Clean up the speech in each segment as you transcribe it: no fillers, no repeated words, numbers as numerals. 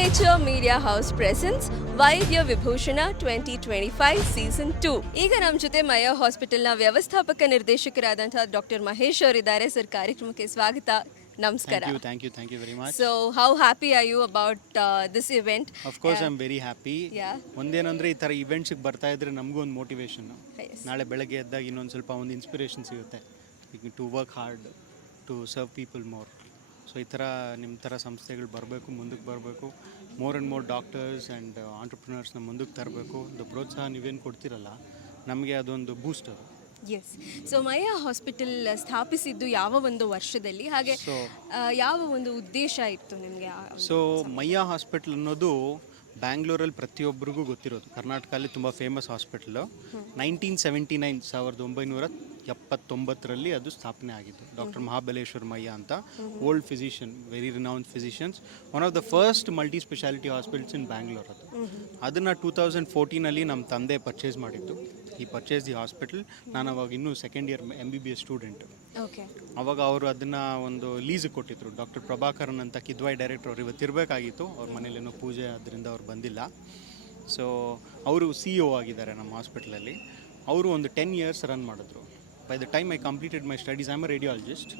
Signature Media House presents ವೈದ್ಯ Vibhushan 2025 season 2. ಈಗ ನಮ್ಮ ಜೊತೆ ಮಯೋ ಹಾಸ್ಪಿಟಲ್ನ ವ್ಯವಸ್ಥಾಪಕ ನಿರ್ದೇಶಕರಾದಂತಹ ಡಾಕ್ಟರ್ ಮಹೇಶ್ ಅವರಿದ್ದಾರೆ. ಸರ್, ಕಾರ್ಯಕ್ರಮಕ್ಕೆ ಸ್ವಾಗತ. ನಮಸ್ಕಾರ. Thank you very much. So, how happy are you about this event? Of course, I'm very happy. Yeah. ಒಂದೇನಂದ್ರೆ ಈ ಥರ ಇವೆಂಟ್ಸಿಗೆ ಬರ್ತಾ ಇದ್ರೆ ನಮಗೂ ಒಂದು ಮೋಟಿವೇಶನ್. Yes. ನಾಳೆ ಬೆಳಗ್ಗೆ ಎದ್ದಾಗ ಇನ್ನೊಂದು ಸ್ವಲ್ಪ ಒಂದು ಇನ್ಸ್ಪಿರೇಷನ್ ಸಿಗುತ್ತೆ. To work hard, to serve people more. So ಈ ಥರ ನಿಮ್ಮ ಥರ ಸಂಸ್ಥೆಗಳು ಬರಬೇಕು, ಮುಂದಕ್ಕೆ ಬರಬೇಕು. More and more doctors and ಆಂಟ್ರಪ್ರಿನರ್ಸ್ನ ಮುಂದಕ್ಕೆ ತರಬೇಕು. ಒಂದು ಪ್ರೋತ್ಸಾಹ ನೀವೇನು ಕೊಡ್ತಿರಲ್ಲ, ನಮಗೆ ಅದೊಂದು ಬೂಸ್ಟ್ ಅದು. ಎಸ್. ಸೊ ಮಯಾ ಹಾಸ್ಪಿಟಲ್ ಸ್ಥಾಪಿಸಿದ್ದು ಯಾವ ಒಂದು ವರ್ಷದಲ್ಲಿ, ಹಾಗೆ ಯಾವ ಒಂದು ಉದ್ದೇಶ ಇತ್ತು ನಿಮಗೆ? ಸೊ ಮಯ್ಯಾ ಹಾಸ್ಪಿಟಲ್ ಅನ್ನೋದು ಬ್ಯಾಂಗ್ಳೂರಲ್ಲಿ ಪ್ರತಿಯೊಬ್ಬರಿಗೂ ಗೊತ್ತಿರೋದು. ಕರ್ನಾಟಕದಲ್ಲಿ ತುಂಬ ಫೇಮಸ್ ಹಾಸ್ಪಿಟಲು. 1979 ಅದು ಸ್ಥಾಪನೆ ಆಗಿದ್ದು. ಡಾಕ್ಟರ್ ಮಹಾಬಲೇಶ್ವರ್ ಮಯ್ಯಾ ಅಂತ, old physician, very renowned physicians, one of the first multi speciality hospitals in Bangalore. ಅದನ್ನು 2014 ನಮ್ಮ ತಂದೆ ಪರ್ಚೇಸ್ ಮಾಡಿದ್ದು. ಈ ಪರ್ಚೇಸ್ ದಿ ಹಾಸ್ಪಿಟಲ್. ನಾನು ಅವಾಗ ಇನ್ನೂ ಸೆಕೆಂಡ್ ಇಯರ್ MBBS ಸ್ಟೂಡೆಂಟ್. ಅವಾಗ ಅವರು ಅದನ್ನು ಒಂದು ಲೀಸಿಗೆ ಕೊಟ್ಟಿದ್ರು. ಡಾಕ್ಟರ್ ಪ್ರಭಾಕರನ್ ಅಂತ ಕಿದ್ವಾಯ್ ಡೈರೆಕ್ಟರ್, ಅವ್ರು ಇವತ್ತು ಇರಬೇಕಾಗಿತ್ತು, ಅವ್ರ ಮನೇಲೇನೋ ಪೂಜೆ, ಅದರಿಂದ ಅವ್ರು ಬಂದಿಲ್ಲ. ಸೊ ಅವರು CEO ಆಗಿದ್ದಾರೆ ನಮ್ಮ ಹಾಸ್ಪಿಟಲಲ್ಲಿ. ಅವರು ಒಂದು 10 years ರನ್ ಮಾಡಿದ್ರು. By the time I completed my studies, I am a radiologist.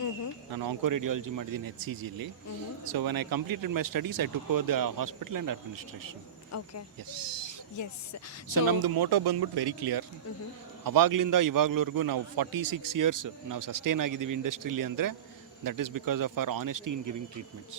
ನಾನು ಆಂಕೋ ರೇಡಿಯಾಲಜಿ ಮಾಡಿದ್ದೀನಿ HCGಯಲ್ಲಿ. So when I completed my studies, I took over the hospital and administration. Yes. So ನಮ್ಮದು ಮೋಟೋ ಬಂದ್ಬಿಟ್ಟು very clear. ಅವಾಗಲಿಂದ ಇವಾಗ್ಲವರೆಗೂ ನಾವು 46 years ನಾವು sustain ಆಗಿದ್ದೀವಿ ಇಂಡಸ್ಟ್ರಿಲಿ. ಅಂದರೆ that is because of our honesty in giving treatments.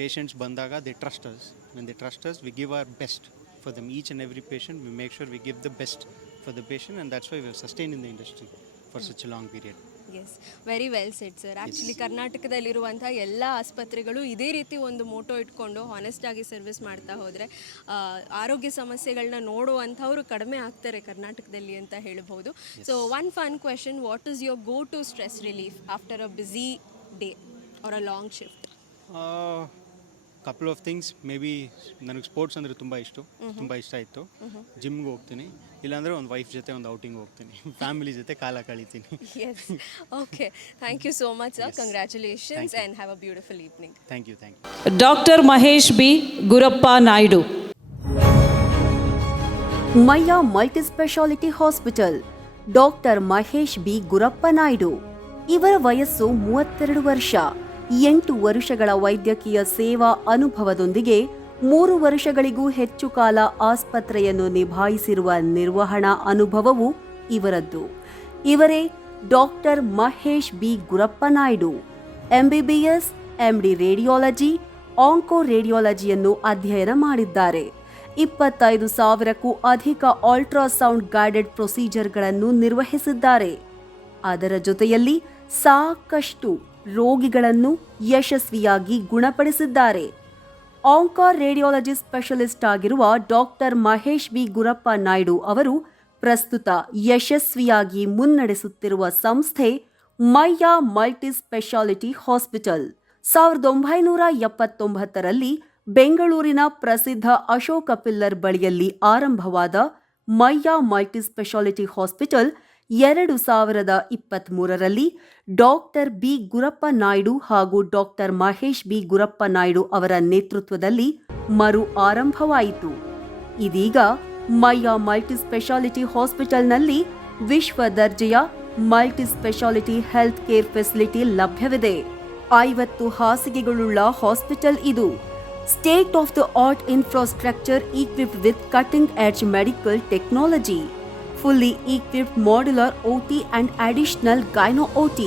Patients ಬಂದಾಗ they trust us. When they trust us, V give our best for them. Each and every patient we make sure we give the best for the patient, and that's why we have sustain in the industry for such a long period. Yes, very well said sir. Actually ಕರ್ನಾಟಕದಲ್ಲಿರುವಂಥ ಎಲ್ಲ ಆಸ್ಪತ್ರೆಗಳು ಇದೇ ರೀತಿ ಒಂದು Moto ಇಟ್ಕೊಂಡು ಹಾನೆಸ್ಟಾಗಿ service ಮಾಡ್ತಾ ಹೋದರೆ ಆರೋಗ್ಯ ಸಮಸ್ಯೆಗಳನ್ನ ನೋಡುವಂಥವ್ರು ಕಡಿಮೆ ಆಗ್ತಾರೆ ಕರ್ನಾಟಕದಲ್ಲಿ ಅಂತ ಹೇಳ್ಬೋದು. So one fun question, what is your go to stress relief after a busy day or a long shift? Couple of things. Maybe ನನಗೆ ಸ್ಪೋರ್ಟ್ಸ್ ಅಂದರೆ ತುಂಬ ಇಷ್ಟ ಇತ್ತು. ಜಿಮ್ಗೆ ಹೋಗ್ತೀನಿ, ಇಲ್ಲಾಂದರೆ ಒಂದು ವೈಫ್ ಜೊತೆ ಒಂದು ಔಟಿಂಗ್ ಹೋಗ್ತೀನಿ, ಫ್ಯಾಮಿಲಿ ಜೊತೆ ಕಾಲ ಕಳೀತೀನಿ. Yes, okay. Thank you so much sir. Congratulations and have a beautiful evening. Thank you. Doctor Mahesh B Gurappa Naidu. Mayya multi speciality hospital. Doctor Mahesh B Gurappa Naidu. ಇವರ ವಯಸ್ಸು 32 ವರ್ಷ. 8 ವರ್ಷಗಳ ವೈದ್ಯಕೀಯ ಸೇವಾ ಅನುಭವದೊಂದಿಗೆ 3 ವರ್ಷಗಳಿಗೂ ಹೆಚ್ಚು ಕಾಲ ಆಸ್ಪತ್ರೆಯನ್ನು ನಿಭಾಯಿಸಿರುವ ನಿರ್ವಹಣಾ ಅನುಭವವು ಇವರದ್ದು. ಇವರೇ doctor Mahesh B Gurappa Naidu. MBBS, MD radiology, ಆಂಕೋ ರೇಡಿಯಾಲಜಿಯನ್ನು ಅಧ್ಯಯನ ಮಾಡಿದ್ದಾರೆ. 25,000ಕ್ಕೂ ಅಧಿಕ ಅಲ್ಟ್ರಾಸೌಂಡ್ ಗೈಡೆಡ್ ಪ್ರೊಸೀಜರ್ಗಳನ್ನು ನಿರ್ವಹಿಸಿದ್ದಾರೆ. ಅದರ ಜೊತೆಯಲ್ಲಿ ಸಾಕಷ್ಟು ರೋಗಿಗಳನ್ನು ಯಶಸ್ವಿಯಾಗಿ ಗುಣಪಡಿಸಿದ್ದಾರೆ. ಆಂಕೋ ರೇಡಿಯಾಲಜಿ ಸ್ಪೆಷಲಿಸ್ಟ್ ಆಗಿರುವ ಡಾಕ್ಟರ್ ಮಹೇಶ್ ಬಿ ಗುರಪ್ಪ ನಾಯ್ಡು ಅವರು ಪ್ರಸ್ತುತ ಯಶಸ್ವಿಯಾಗಿ ಮುನ್ನಡೆಸುತ್ತಿರುವ ಸಂಸ್ಥೆ ಮಯ್ಯಾ ಮಲ್ಟಿ ಸ್ಪೆಷಾಲಿಟಿ ಹಾಸ್ಪಿಟಲ್. 1979ರಲ್ಲಿ ಬೆಂಗಳೂರಿನ ಪ್ರಸಿದ್ಧ ಅಶೋಕ ಪಿಲ್ಲರ್ ಬಳಿಯಲ್ಲಿ ಆರಂಭವಾದ ಮಯ್ಯಾ ಮಲ್ಟಿ ಸ್ಪೆಷಾಲಿಟಿ ಹಾಸ್ಪಿಟಲ್ 2023ರಲ್ಲಿ ಡಾಕ್ಟರ್ ಬಿ ಗುರಪ್ಪ ನಾಯ್ಡು ಹಾಗೂ ಡಾಕ್ಟರ್ ಮಹೇಶ್ ಬಿ ಗುರಪ್ಪ ನಾಯ್ಡು ಅವರ ನೇತೃತ್ವದಲ್ಲಿ ಮರು ಆರಂಭವಾಯಿತು. ಇದೀಗ ಮಯ್ಯಾ ಮಲ್ಟಿ ಸ್ಪೆಷಾಲಿಟಿ ಹಾಸ್ಪಿಟಲ್ನಲ್ಲಿ ವಿಶ್ವ ದರ್ಜೆಯ multi speciality health care facility ಲಭ್ಯವಿದೆ. 50 ಹಾಸಿಗೆಗಳುಳ್ಳ ಹಾಸ್ಪಿಟಲ್ ಇದು. State of the art infrastructure equipped with cutting edge medical technology. Fully equipped modular OT and additional gyno OT,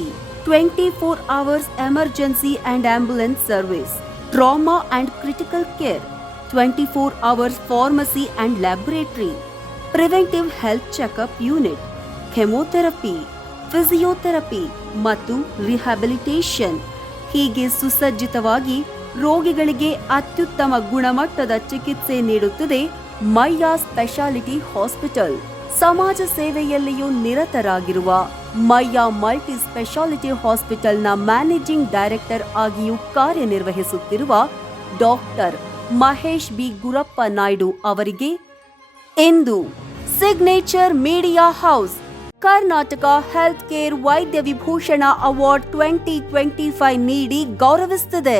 24 hours emergency and ambulance service, trauma and critical care, 24 hours pharmacy and laboratory, preventive health checkup unit, chemotherapy, physiotherapy ಮತ್ತು rehabilitation. ಹೀಗೆ ಸುಸಜ್ಜಿತವಾಗಿ ರೋಗಿಗಳಿಗೆ ಅತ್ಯುತ್ತಮ ಗುಣಮಟ್ಟದ ಚಿಕಿತ್ಸೆ ನೀಡುತ್ತದೆ Mayya speciality hospital. ಸಮಾಜ ಸೇವೆಯಲ್ಲಿಯೂ ನಿರತರಾಗಿರುವ ಮಯ್ಯಾ ಮಲ್ಟಿ ಸ್ಪೆಷಾಲಿಟಿ ಹಾಸ್ಪಿಟಲ್ನ ಮ್ಯಾನೇಜಿಂಗ್ ಡೈರೆಕ್ಟರ್ ಆಗಿಯೂ ಕಾರ್ಯನಿರ್ವಹಿಸುತ್ತಿರುವ ಡಾಕ್ಟರ್ ಮಹೇಶ್ ಬಿ ಗುರಪ್ಪ ನಾಯ್ಡು ಅವರಿಗೆ ಇಂದು signature media house Karnataka health care Vaidya Vibhushana award 2025 ನೀಡಿ ಗೌರವಿಸುತ್ತದೆ.